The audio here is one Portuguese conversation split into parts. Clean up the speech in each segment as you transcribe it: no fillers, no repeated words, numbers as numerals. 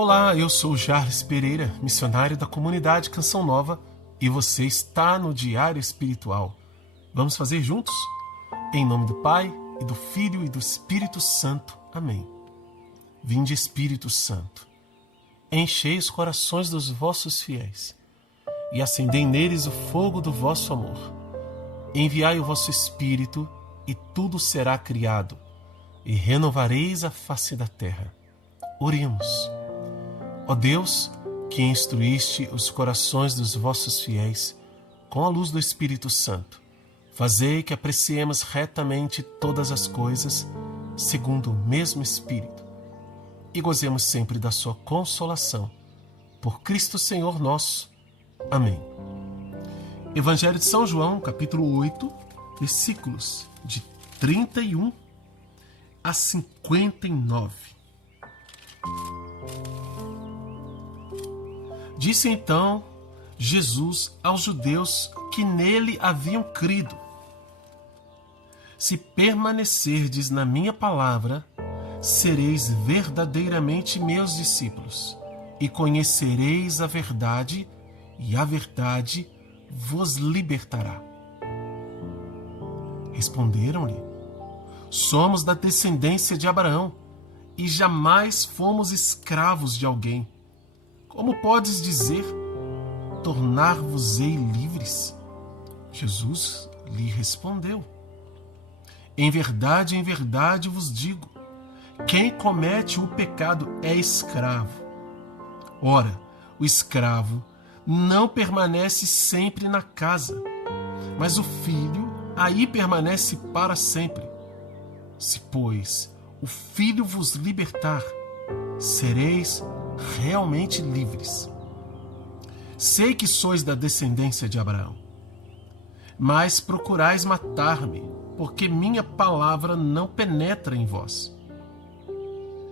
Olá, eu sou Jarles Pereira, missionário da comunidade Canção Nova, e você está no Diário Espiritual. Vamos fazer juntos? Em nome do Pai, e do Filho e do Espírito Santo. Amém. Vinde, Espírito Santo, enchei os corações dos vossos fiéis e acendei neles o fogo do vosso amor. Enviai o vosso Espírito e tudo será criado, e renovareis a face da terra. Oremos. Ó Deus, que instruíste os corações dos vossos fiéis com a luz do Espírito Santo, fazei que apreciemos retamente todas as coisas segundo o mesmo Espírito e gozemos sempre da sua consolação. Por Cristo Senhor nosso. Amém. Evangelho de São João, capítulo 8, versículos de 31 a 59. Disse então Jesus aos judeus que nele haviam crido: Se permanecerdes na minha palavra, sereis verdadeiramente meus discípulos, e conhecereis a verdade, e a verdade vos libertará. Responderam-lhe: Somos da descendência de Abraão, e jamais fomos escravos de alguém. Como podes dizer, tornar-vos-ei livres? Jesus lhe respondeu: em verdade vos digo, quem comete o pecado é escravo. Ora, o escravo não permanece sempre na casa, mas o filho aí permanece para sempre. Se, pois, o filho vos libertar, sereis realmente livres. Sei que sois da descendência de Abraão, mas procurais matar-me, porque minha palavra não penetra em vós.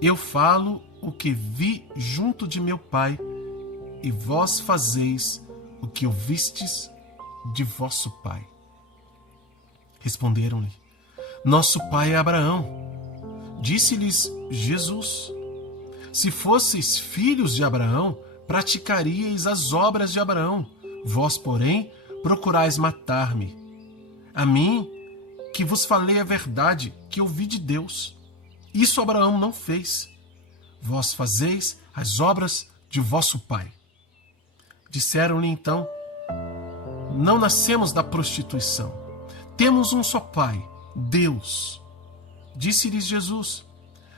Eu falo o que vi junto de meu Pai, e vós fazeis o que ouvistes de vosso pai. Responderam-lhe: Nosso pai é Abraão. Disse-lhes Jesus: Se fosseis filhos de Abraão, praticaríeis as obras de Abraão. Vós, porém, procurais matar-me, a mim, que vos falei a verdade que ouvi de Deus. Isso Abraão não fez. Vós fazeis as obras de vosso pai. Disseram-lhe então: Não nascemos da prostituição. Temos um só pai, Deus. Disse-lhes Jesus: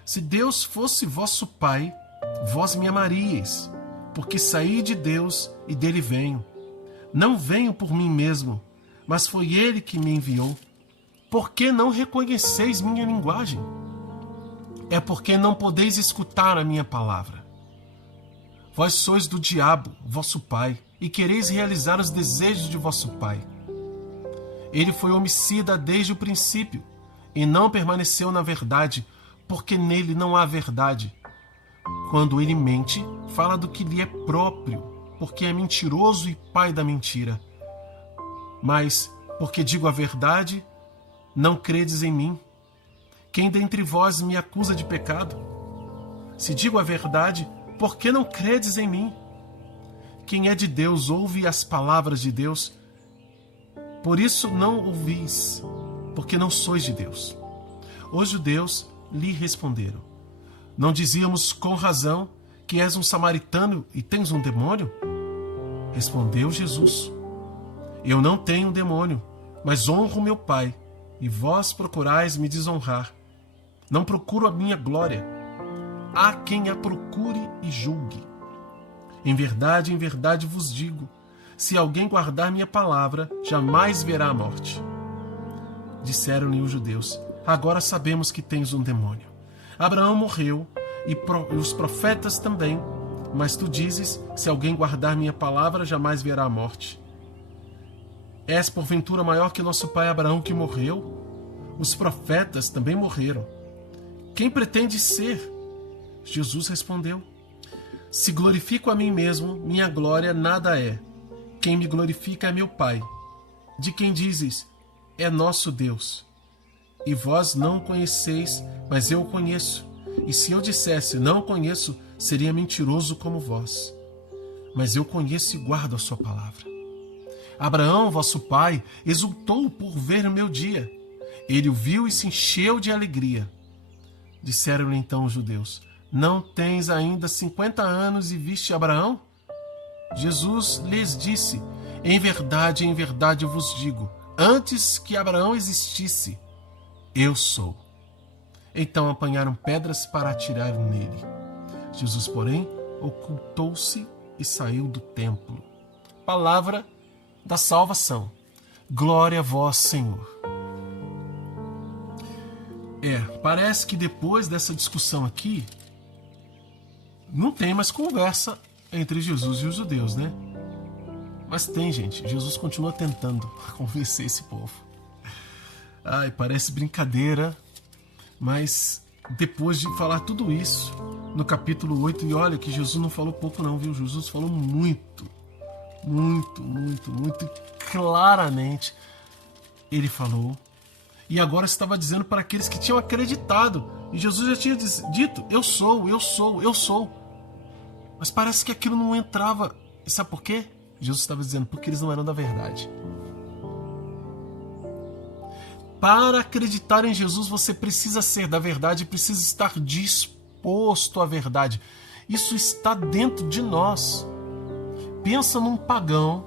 Se Deus fosse vosso pai, vós me amaríeis, porque saí de Deus e dele venho. Não venho por mim mesmo, mas foi ele que me enviou. Por que não reconheceis minha linguagem? É porque não podeis escutar a minha palavra. Vós sois do diabo, vosso pai, e quereis realizar os desejos de vosso pai. Ele foi homicida desde o princípio, e não permaneceu na verdade, porque nele não há verdade. Quando ele mente, fala do que lhe é próprio, porque é mentiroso e pai da mentira. Mas, porque digo a verdade, não credes em mim. Quem dentre vós me acusa de pecado? Se digo a verdade, por que não credes em mim? Quem é de Deus ouve as palavras de Deus. Por isso não ouvis, porque não sois de Deus. Os judeus lhe responderam: Não dizíamos com razão que és um samaritano e tens um demônio? Respondeu Jesus: Eu não tenho um demônio, mas honro meu Pai, e vós procurais me desonrar. Não procuro a minha glória. Há quem a procure e julgue. Em verdade vos digo, se alguém guardar minha palavra, jamais verá a morte. Disseram-lhe os judeus: Agora sabemos que tens um demônio. Abraão morreu, e os profetas também, mas tu dizes: se alguém guardar minha palavra, jamais verá a morte. És porventura maior que nosso pai Abraão, que morreu? Os profetas também morreram. Quem pretende ser? Jesus respondeu: Se glorifico a mim mesmo, minha glória nada é. Quem me glorifica é meu Pai, de quem dizes: é nosso Deus. E vós não o conheceis, mas eu o conheço. E se eu dissesse: não o conheço, seria mentiroso como vós, mas eu conheço e guardo a sua palavra. Abraão, vosso pai, exultou por ver o meu dia. Ele o viu e se encheu de alegria. Disseram-lhe então os judeus: não tens ainda 50 anos e viste Abraão? Jesus lhes disse: em verdade eu vos digo, antes que Abraão existisse, eu sou. Então apanharam pedras para atirar nele. Jesus, porém, ocultou-se e saiu do templo. Palavra da salvação. Glória a vós, Senhor. Parece que depois dessa discussão aqui, não tem mais conversa entre Jesus e os judeus, né? Mas tem, gente. Jesus continua tentando convencer esse povo. Ai, parece brincadeira, mas depois de falar tudo isso, no capítulo 8, e olha que Jesus não falou pouco não, viu? Jesus falou muito, e claramente ele falou. E agora estava dizendo para aqueles que tinham acreditado. E Jesus já tinha dito: eu sou. Mas parece que aquilo não entrava. E sabe por quê? Jesus estava dizendo: porque eles não eram da verdade. Para acreditar em Jesus, você precisa ser da verdade, precisa estar disposto à verdade. Isso está dentro de nós. Pensa num pagão.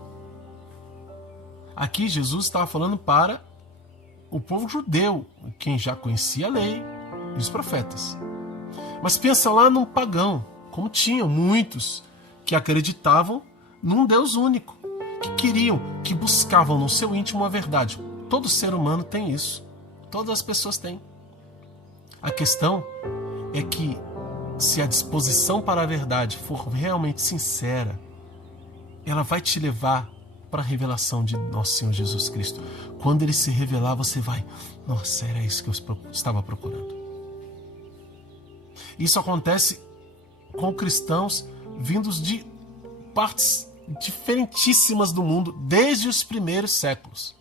Aqui Jesus estava falando para o povo judeu, quem já conhecia a lei e os profetas. Mas pensa lá num pagão, como tinham muitos que acreditavam num Deus único, que buscavam no seu íntimo a verdade. Todo ser humano tem isso. Todas as pessoas têm. A questão é que, se a disposição para a verdade for realmente sincera, ela vai te levar para a revelação de nosso Senhor Jesus Cristo. Quando Ele se revelar, você vai: nossa, era isso que eu estava procurando. Isso acontece com cristãos vindos de partes diferentíssimas do mundo, desde os primeiros séculos.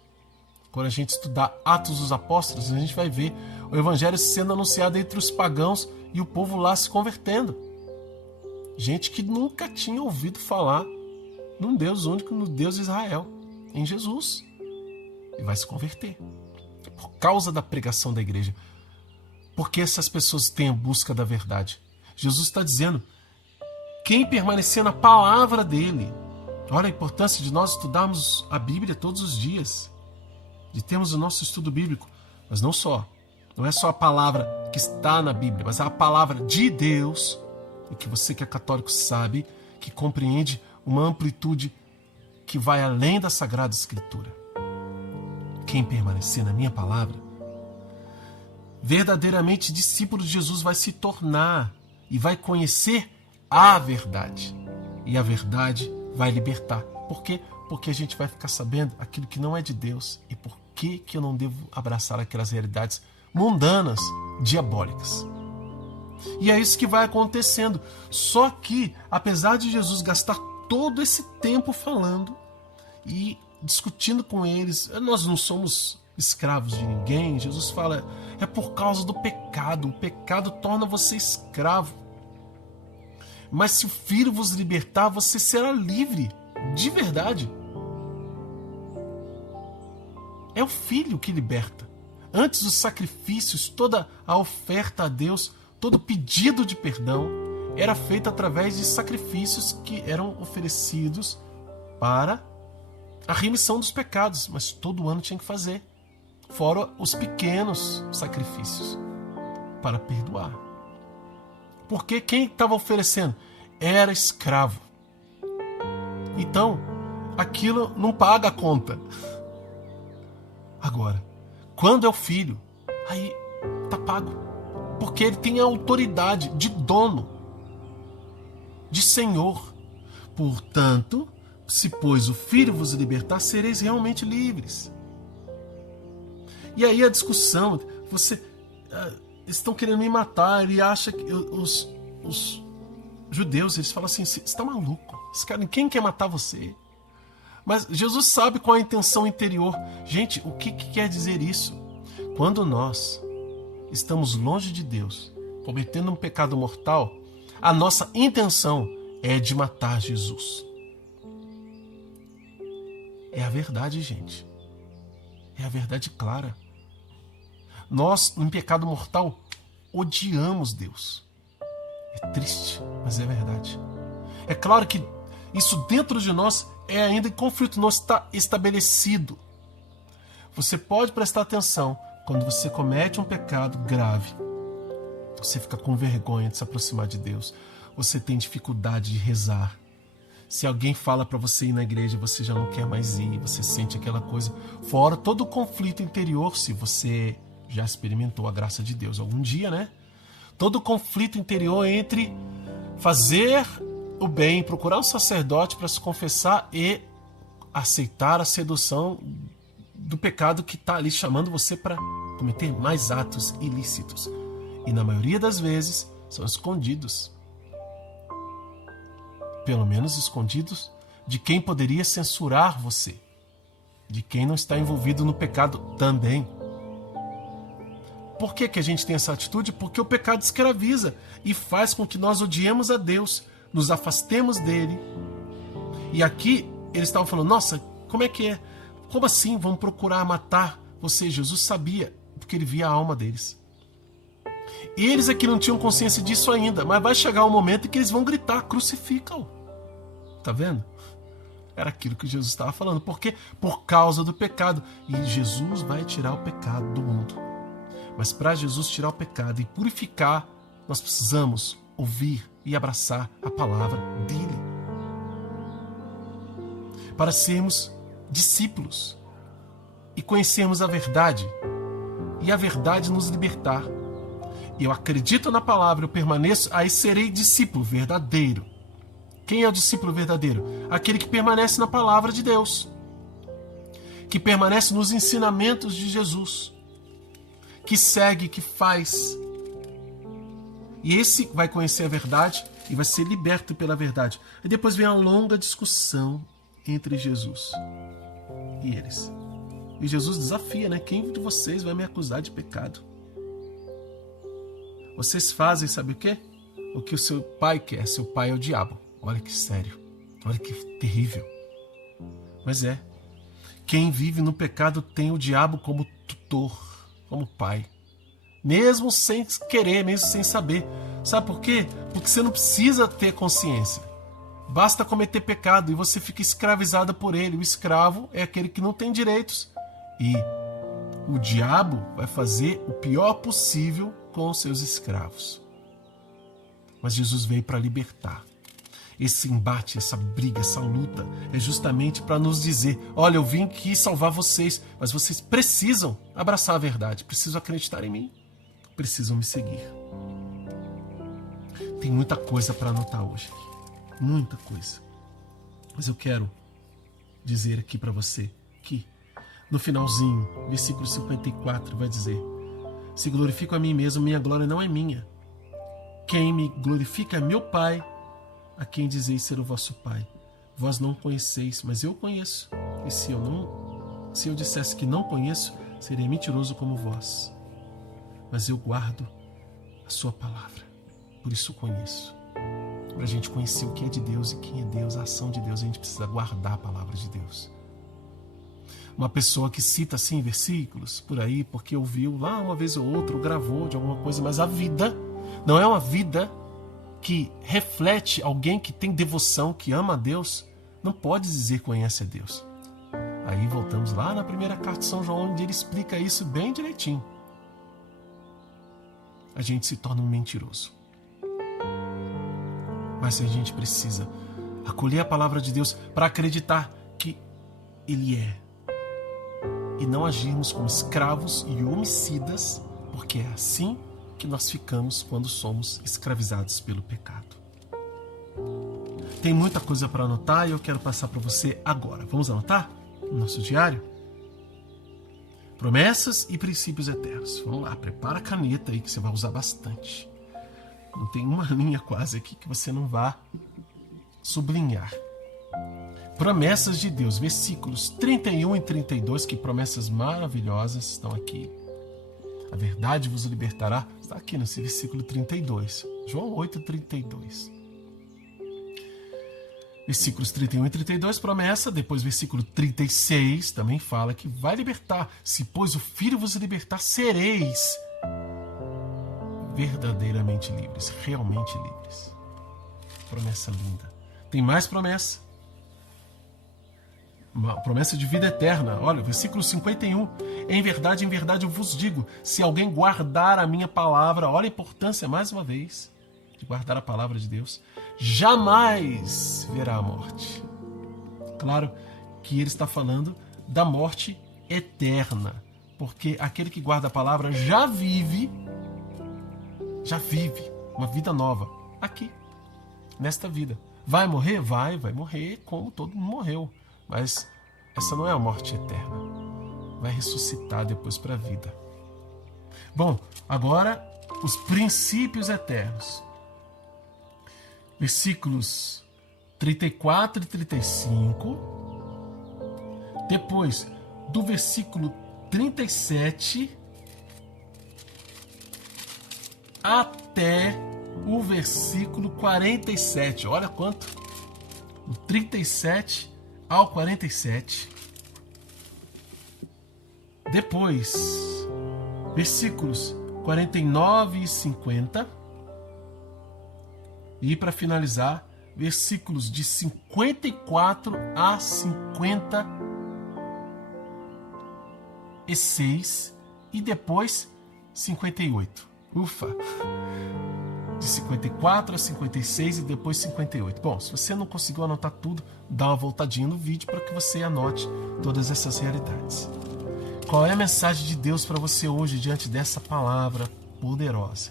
Quando a gente estudar Atos dos Apóstolos, a gente vai ver o Evangelho sendo anunciado entre os pagãos e o povo lá se convertendo. Gente que nunca tinha ouvido falar num Deus único, no Deus de Israel, em Jesus. E vai se converter. Por causa da pregação da igreja. Porque essas pessoas têm a busca da verdade. Jesus está dizendo: quem permanecer na palavra dele. Olha a importância de nós estudarmos a Bíblia todos os dias. De termos o nosso estudo bíblico. Mas não só. Não é só a palavra que está na Bíblia, mas é a palavra de Deus. E que você que é católico sabe, que compreende uma amplitude que vai além da Sagrada Escritura. Quem permanecer na minha palavra, verdadeiramente discípulo de Jesus vai se tornar e vai conhecer a verdade. E a verdade vai libertar. Por quê? Porque a gente vai ficar sabendo aquilo que não é de Deus. E por que eu não devo abraçar aquelas realidades mundanas, diabólicas. E é isso que vai acontecendo. Só que, apesar de Jesus gastar todo esse tempo falando e discutindo com eles, nós não somos escravos de ninguém. Jesus fala: é por causa do pecado. O pecado torna você escravo. Mas se o Filho vos libertar, você será livre, de verdade. É o Filho que liberta. Antes os sacrifícios, toda a oferta a Deus, todo pedido de perdão era feito através de sacrifícios que eram oferecidos para a remissão dos pecados, mas todo ano tinha que fazer, fora os pequenos sacrifícios para perdoar. Porque quem estava oferecendo era escravo. Então, aquilo não paga a conta. Agora, quando é o filho, aí está pago. Porque ele tem a autoridade de dono, de senhor. Portanto, se pois o Filho vos libertar, sereis realmente livres. E aí a discussão, eles estão querendo me matar. Ele acha que os judeus, eles falam assim: você está maluco? Quem quer matar você? Mas Jesus sabe qual é a intenção interior. Gente, o que quer dizer isso? Quando nós estamos longe de Deus, cometendo um pecado mortal, a nossa intenção é de matar Jesus. É a verdade, gente. É a verdade clara. Nós, em pecado mortal, odiamos Deus. É triste, mas é verdade. É claro que isso dentro de nós é ainda em conflito, não está estabelecido. Você pode prestar atenção quando você comete um pecado grave. Você fica com vergonha de se aproximar de Deus. Você tem dificuldade de rezar. Se alguém fala para você ir na igreja, você já não quer mais ir, você sente aquela coisa. Fora todo o conflito interior, se você já experimentou a graça de Deus algum dia, né? Todo o conflito interior entre fazer o bem, procurar um sacerdote para se confessar e aceitar a sedução do pecado que está ali chamando você para cometer mais atos ilícitos. E na maioria das vezes são escondidos. Pelo menos escondidos de quem poderia censurar você, de quem não está envolvido no pecado também. Por que a gente tem essa atitude? Porque o pecado escraviza e faz com que nós odiemos a Deus, nos afastemos dele. E aqui eles estavam falando, nossa, como é que é? Como assim vão procurar matar você? Jesus sabia, porque ele via a alma deles. Eles aqui não tinham consciência disso ainda, mas vai chegar um momento em que eles vão gritar, crucifica-o. Tá vendo? Era aquilo que Jesus estava falando. Por quê? Por causa do pecado. E Jesus vai tirar o pecado do mundo. Mas para Jesus tirar o pecado e purificar, nós precisamos ouvir e abraçar a palavra dele. Para sermos discípulos e conhecermos a verdade, e a verdade nos libertar. Eu acredito na palavra, eu permaneço, aí serei discípulo verdadeiro. Quem é o discípulo verdadeiro? Aquele que permanece na palavra de Deus, que permanece nos ensinamentos de Jesus, que segue, que faz. E esse vai conhecer a verdade e vai ser liberto pela verdade. E depois vem a longa discussão entre Jesus e eles. E Jesus desafia, né? Quem de vocês vai me acusar de pecado? Vocês fazem, sabe o quê? O que o seu pai quer. Seu pai é o diabo. Olha que sério. Olha que terrível. Mas é. Quem vive no pecado tem o diabo como tutor, como pai. Mesmo sem querer, mesmo sem saber. Sabe por quê? Porque você não precisa ter consciência. Basta cometer pecado e você fica escravizada por ele. O escravo é aquele que não tem direitos. E o diabo vai fazer o pior possível com os seus escravos. Mas Jesus veio para libertar. Esse embate, essa briga, essa luta é justamente para nos dizer, olha, eu vim aqui salvar vocês, mas vocês precisam abraçar a verdade, precisam acreditar em mim, precisam me seguir. Tem muita coisa para anotar hoje, muita coisa. Mas eu quero dizer aqui para você que no finalzinho, versículo 54 vai dizer: se glorifico a mim mesmo, minha glória não é minha. Quem me glorifica é meu Pai, a quem dizeis ser o vosso Pai. Vós não conheceis, mas eu conheço. E se eu dissesse que não conheço, serei mentiroso como vós. Mas eu guardo a sua palavra, por isso conheço. Para a gente conhecer o que é de Deus e quem é Deus, a ação de Deus, a gente precisa guardar a palavra de Deus. Uma pessoa que cita assim versículos por aí, porque ouviu lá uma vez ou outra, ou gravou de alguma coisa, mas a vida não é uma vida que reflete alguém que tem devoção, que ama a Deus, não pode dizer que conhece a Deus. Aí voltamos lá na primeira carta de São João, onde ele explica isso bem direitinho. A gente se torna um mentiroso. Mas a gente precisa acolher a palavra de Deus para acreditar que Ele é. E não agirmos como escravos e homicidas, porque é assim que nós ficamos quando somos escravizados pelo pecado. Tem muita coisa para anotar e eu quero passar para você agora. Vamos anotar no nosso diário? Promessas e princípios eternos. Vamos lá, prepara a caneta aí que você vai usar bastante. Não tem uma linha quase aqui que você não vá sublinhar. Promessas de Deus, versículos 31 e 32, que promessas maravilhosas estão aqui. A verdade vos libertará. Está aqui nesse versículo 32. João 8:32. Versículos 31 e 32, promessa. Depois, versículo 36, também fala que vai libertar. Se, pois, o Filho vos libertar, sereis verdadeiramente livres, realmente livres. Promessa linda. Tem mais promessa. Uma promessa de vida eterna. Olha, versículo 51. Em verdade, eu vos digo, se alguém guardar a minha palavra, olha a importância, mais uma vez, de guardar a palavra de Deus, jamais verá a morte. Claro que ele está falando da morte eterna, porque aquele que guarda a palavra já vive uma vida nova aqui, nesta vida. Vai morrer? Vai morrer como todo mundo morreu, mas essa não é a morte eterna. Vai ressuscitar depois para a vida. Bom, agora os princípios eternos. Versículos 34 e 35. Depois, do versículo 37 até o versículo 47. Olha quanto. Do 37 ao 47. Depois, versículos 49 e 50. E para finalizar, versículos de 54 a 56 e depois 58. Ufa! De 54 a 56 e depois 58. Bom, se você não conseguiu anotar tudo, dá uma voltadinha no vídeo para que você anote todas essas realidades. Qual é a mensagem de Deus para você hoje diante dessa palavra poderosa?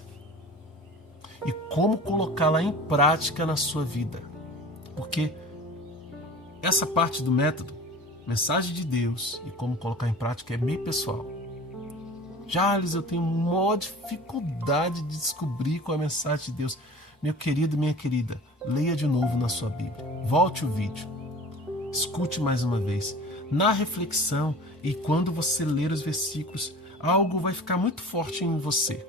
E como colocá-la em prática na sua vida. Porque essa parte do método, mensagem de Deus e como colocar em prática, é meio pessoal. Charles, eu tenho maior dificuldade de descobrir qual é a mensagem de Deus. Meu querido, minha querida, leia de novo na sua Bíblia. Volte o vídeo. Escute mais uma vez. Na reflexão e quando você ler os versículos, algo vai ficar muito forte em você.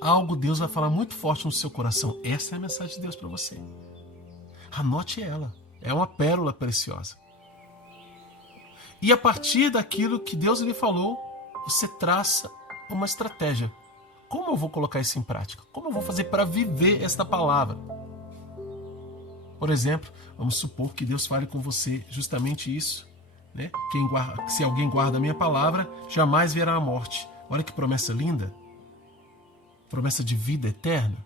Algo Deus vai falar muito forte no seu coração. Essa é a mensagem de Deus para você. Anote ela. É uma pérola preciosa. E a partir daquilo que Deus lhe falou, você traça uma estratégia. Como eu vou colocar isso em prática? Como eu vou fazer para viver esta palavra? Por exemplo, vamos supor que Deus fale com você justamente isso, né? Se alguém guarda a minha palavra, jamais verá a morte. Olha que promessa linda. Promessa de vida eterna.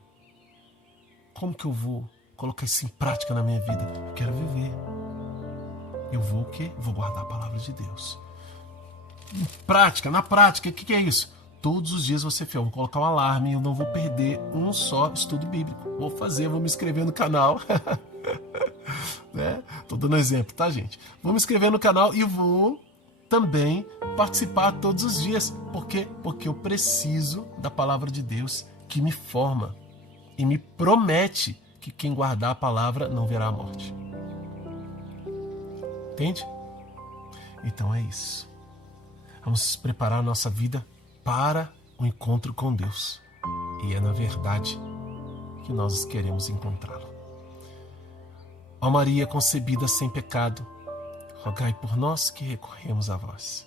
Como que eu vou colocar isso em prática na minha vida? Eu quero viver. Eu vou o quê? Vou guardar a palavra de Deus. Em prática, na prática, o que é isso? Todos os dias você fica, vou colocar um alarme, eu não vou perder um só estudo bíblico. Vou me inscrever no canal. Né? Tô dando exemplo, tá, gente? Vou me inscrever no canal e vou também participar todos os dias. Por quê? Porque eu preciso da palavra de Deus que me forma e me promete que quem guardar a palavra não verá a morte. Entende? Então é isso. Vamos preparar a nossa vida para o encontro com Deus. E é na verdade que nós queremos encontrá-lo. Ó Maria concebida sem pecado, rogai por nós que recorremos a vós.